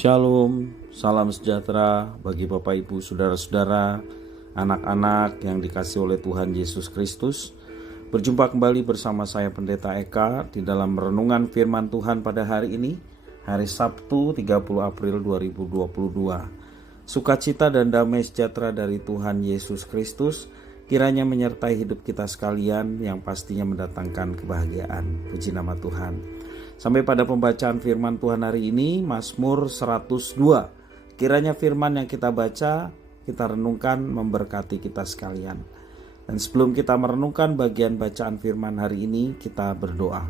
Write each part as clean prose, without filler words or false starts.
Shalom, salam sejahtera bagi Bapak Ibu, Saudara-saudara, anak-anak yang dikasihi oleh Tuhan Yesus Kristus. Berjumpa kembali bersama saya Pendeta Eka di dalam renungan firman Tuhan pada hari ini, hari Sabtu 30 April 2022. Sukacita dan damai sejahtera dari Tuhan Yesus Kristus kiranya menyertai hidup kita sekalian yang pastinya mendatangkan kebahagiaan. Puji nama Tuhan. Sampai pada pembacaan firman Tuhan hari ini, Mazmur 102. Kiranya firman yang kita baca, kita renungkan memberkati kita sekalian. Dan sebelum kita merenungkan bagian bacaan firman hari ini, kita berdoa.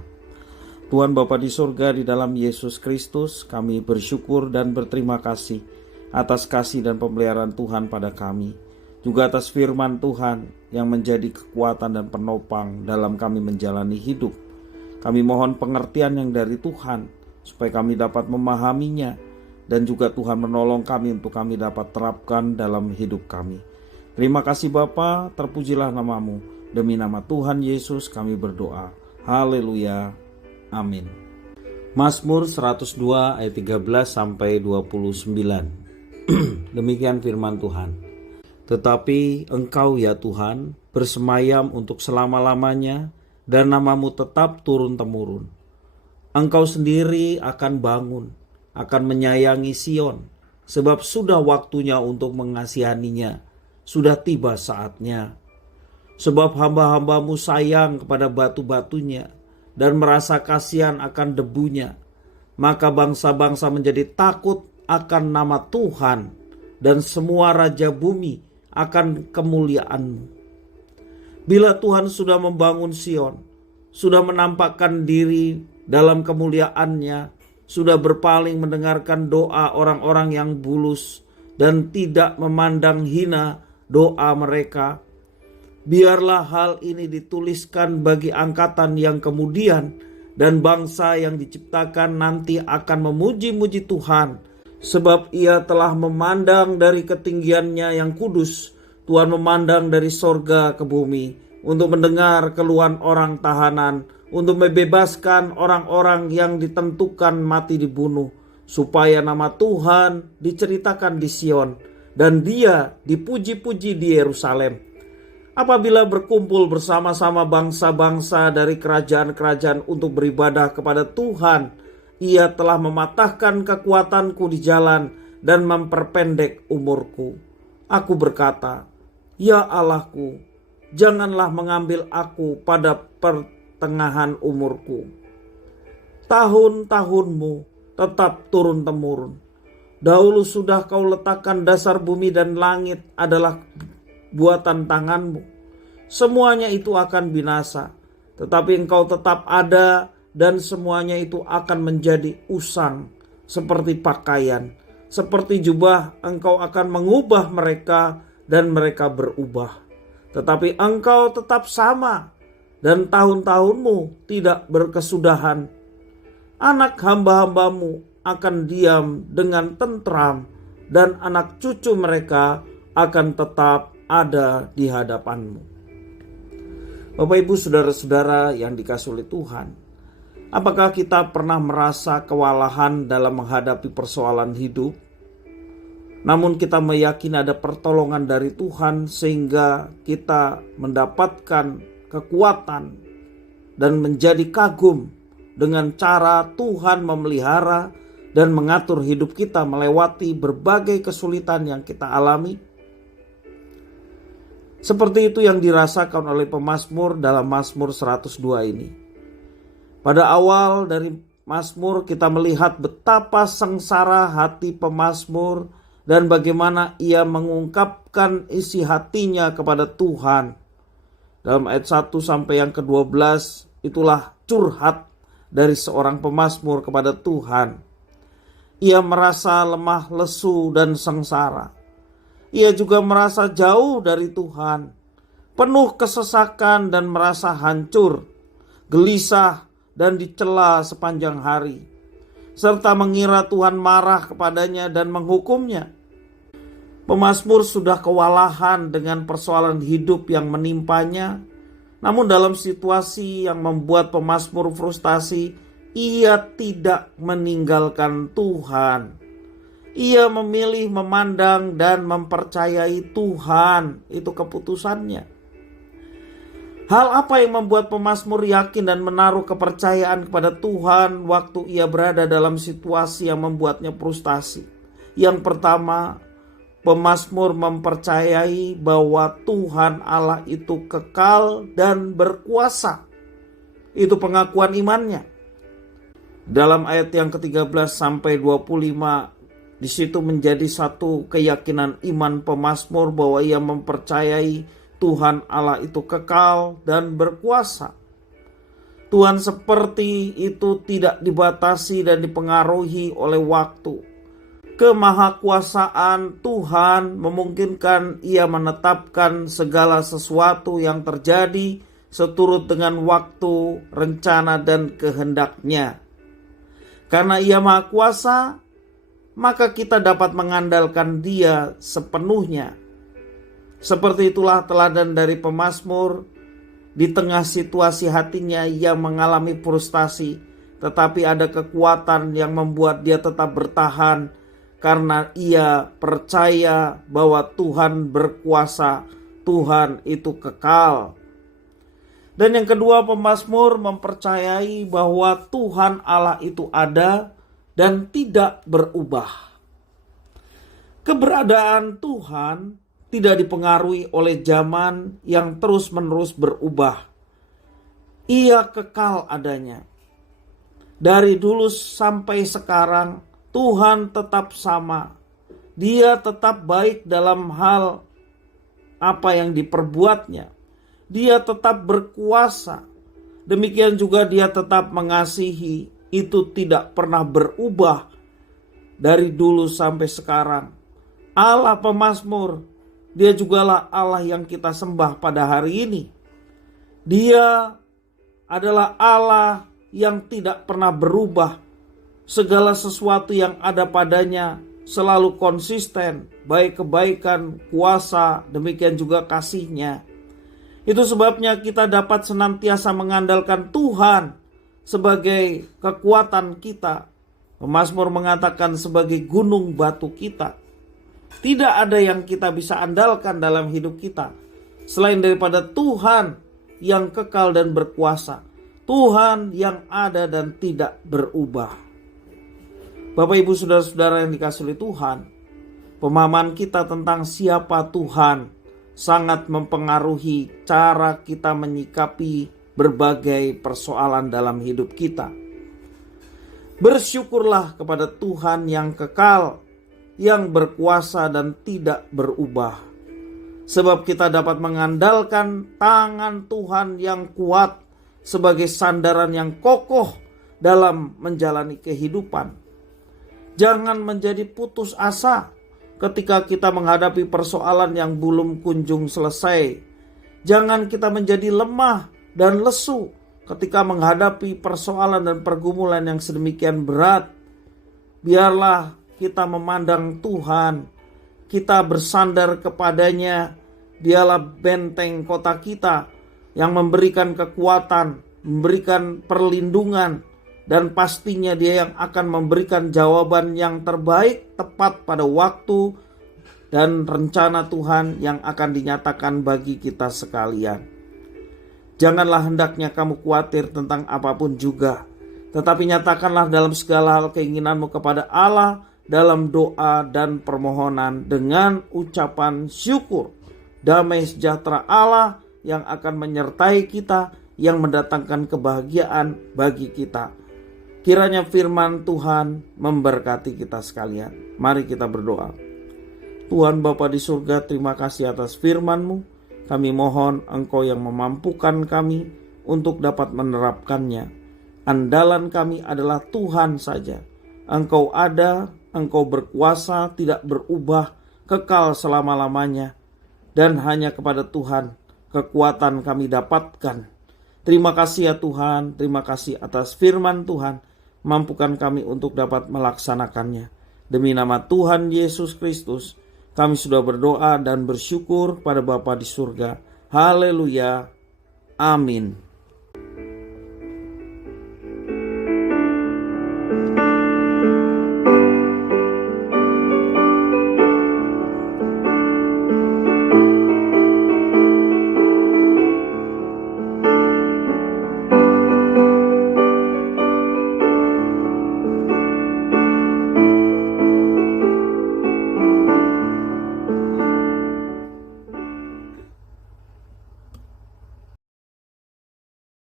Tuhan Bapa di surga, di dalam Yesus Kristus, kami bersyukur dan berterima kasih atas kasih dan pemeliharaan Tuhan pada kami. Juga atas firman Tuhan yang menjadi kekuatan dan penopang dalam kami menjalani hidup. Kami mohon pengertian yang dari Tuhan, supaya kami dapat memahaminya, dan juga Tuhan menolong kami untuk kami dapat terapkan dalam hidup kami. Terima kasih Bapa, terpujilah namamu. Demi nama Tuhan Yesus kami berdoa. Haleluya. Amin. Mazmur 102 ayat 13 sampai 29. Demikian firman Tuhan. Tetapi Engkau ya Tuhan, bersemayam untuk selama-lamanya, dan namamu tetap turun-temurun. Engkau sendiri akan bangun, akan menyayangi Sion, sebab sudah waktunya untuk mengasihaninya, sudah tiba saatnya. Sebab hamba-hambamu sayang kepada batu-batunya, dan merasa kasihan akan debunya. Maka bangsa-bangsa menjadi takut akan nama Tuhan, dan semua raja bumi akan kemuliaan-Mu. Bila Tuhan sudah membangun Sion, sudah menampakkan diri dalam kemuliaannya, sudah berpaling mendengarkan doa orang-orang yang bulus dan tidak memandang hina doa mereka, biarlah hal ini dituliskan bagi angkatan yang kemudian, dan bangsa yang diciptakan nanti akan memuji-muji Tuhan, sebab Ia telah memandang dari ketinggiannya yang kudus. Tuhan memandang dari sorga ke bumi untuk mendengar keluhan orang tahanan, untuk membebaskan orang-orang yang ditentukan mati dibunuh, supaya nama Tuhan diceritakan di Sion dan Dia dipuji-puji di Yerusalem. Apabila berkumpul bersama-sama bangsa-bangsa dari kerajaan-kerajaan untuk beribadah kepada Tuhan, Ia telah mematahkan kekuatanku di jalan dan memperpendek umurku. Aku berkata, ya Allahku, janganlah mengambil aku pada pertengahan umurku. Tahun-tahunmu tetap turun-temurun. Dahulu sudah Kau letakkan dasar bumi dan langit adalah buatan tanganmu. Semuanya itu akan binasa, tetapi Engkau tetap ada, dan semuanya itu akan menjadi usang seperti pakaian. Seperti jubah Engkau akan mengubah mereka, dan mereka berubah. Tetapi Engkau tetap sama, dan tahun-tahunmu tidak berkesudahan. Anak hamba-hambamu akan diam dengan tentram, dan anak cucu mereka akan tetap ada di hadapanmu. Bapak Ibu Saudara-saudara yang dikasihi oleh Tuhan, apakah kita pernah merasa kewalahan dalam menghadapi persoalan hidup? Namun kita meyakini ada pertolongan dari Tuhan sehingga kita mendapatkan kekuatan dan menjadi kagum dengan cara Tuhan memelihara dan mengatur hidup kita melewati berbagai kesulitan yang kita alami. Seperti itu yang dirasakan oleh pemazmur dalam Mazmur 102 ini. Pada awal dari Mazmur kita melihat betapa sengsara hati pemazmur dan bagaimana ia mengungkapkan isi hatinya kepada Tuhan. Dalam ayat 1 sampai yang ke-12 itulah curhat dari seorang pemazmur kepada Tuhan. Ia merasa lemah, lesu, dan sengsara. Ia juga merasa jauh dari Tuhan, penuh kesesakan dan merasa hancur, gelisah dan dicela sepanjang hari, serta mengira Tuhan marah kepadanya dan menghukumnya. Pemazmur sudah kewalahan dengan persoalan hidup yang menimpanya, namun dalam situasi yang membuat pemazmur frustasi, ia tidak meninggalkan Tuhan. Ia memilih memandang dan mempercayai Tuhan. Itu keputusannya. Hal apa yang membuat pemazmur yakin dan menaruh kepercayaan kepada Tuhan waktu ia berada dalam situasi yang membuatnya frustasi? Yang pertama, pemazmur mempercayai bahwa Tuhan Allah itu kekal dan berkuasa. Itu pengakuan imannya. Dalam ayat yang ke-13 sampai 25, di situ menjadi satu keyakinan iman pemazmur bahwa ia mempercayai Tuhan Allah itu kekal dan berkuasa. Tuhan seperti itu tidak dibatasi dan dipengaruhi oleh waktu. Kemahakuasaan Tuhan memungkinkan ia menetapkan segala sesuatu yang terjadi seturut dengan waktu, rencana, dan kehendaknya. Karena ia maha kuasa, maka kita dapat mengandalkan dia sepenuhnya. Seperti itulah teladan dari pemazmur. Di tengah situasi hatinya yang mengalami frustasi, tetapi ada kekuatan yang membuat dia tetap bertahan, karena ia percaya bahwa Tuhan berkuasa, Tuhan itu kekal. Dan yang kedua, pemazmur mempercayai bahwa Tuhan Allah itu ada dan tidak berubah. Keberadaan Tuhan tidak dipengaruhi oleh zaman yang terus-menerus berubah. Ia kekal adanya. Dari dulu sampai sekarang, Tuhan tetap sama. Dia tetap baik dalam hal apa yang diperbuatnya. Dia tetap berkuasa. Demikian juga dia tetap mengasihi. Itu tidak pernah berubah dari dulu sampai sekarang. Allah pemazmur, dia jugalah Allah yang kita sembah pada hari ini. Dia adalah Allah yang tidak pernah berubah. Segala sesuatu yang ada padanya selalu konsisten, baik kebaikan, kuasa, demikian juga kasih-Nya. Itu sebabnya kita dapat senantiasa mengandalkan Tuhan sebagai kekuatan kita. Pemazmur mengatakan sebagai gunung batu kita. Tidak ada yang kita bisa andalkan dalam hidup kita selain daripada Tuhan yang kekal dan berkuasa. Tuhan yang ada dan tidak berubah. Bapak, Ibu, saudara-saudara yang dikasihi oleh Tuhan, pemahaman kita tentang siapa Tuhan sangat mempengaruhi cara kita menyikapi berbagai persoalan dalam hidup kita. Bersyukurlah kepada Tuhan yang kekal, yang berkuasa dan tidak berubah. Sebab kita dapat mengandalkan tangan Tuhan yang kuat sebagai sandaran yang kokoh dalam menjalani kehidupan. Jangan menjadi putus asa ketika kita menghadapi persoalan yang belum kunjung selesai. Jangan kita menjadi lemah dan lesu ketika menghadapi persoalan dan pergumulan yang sedemikian berat. Biarlah kita memandang Tuhan, kita bersandar kepadanya. Dialah benteng kota kita yang memberikan kekuatan, memberikan perlindungan, dan pastinya Dia yang akan memberikan jawaban yang terbaik tepat pada waktu dan rencana Tuhan yang akan dinyatakan bagi kita sekalian. Janganlah hendaknya kamu khawatir tentang apapun juga, tetapi nyatakanlah dalam segala hal keinginanmu kepada Allah dalam doa dan permohonan dengan ucapan syukur. Damai sejahtera Allah yang akan menyertai kita, yang mendatangkan kebahagiaan bagi kita. Kiranya firman Tuhan memberkati kita sekalian. Mari kita berdoa. Tuhan Bapa di surga, terima kasih atas firman-Mu. Kami mohon Engkau yang memampukan kami untuk dapat menerapkannya. Andalan kami adalah Tuhan saja. Engkau ada, Engkau berkuasa, tidak berubah, kekal selama-lamanya. Dan hanya kepada Tuhan kekuatan kami dapatkan. Terima kasih ya Tuhan, terima kasih atas firman Tuhan. Mampukan kami untuk dapat melaksanakannya. Demi nama Tuhan Yesus Kristus, kami sudah berdoa dan bersyukur pada Bapa di surga. Haleluya. Amin.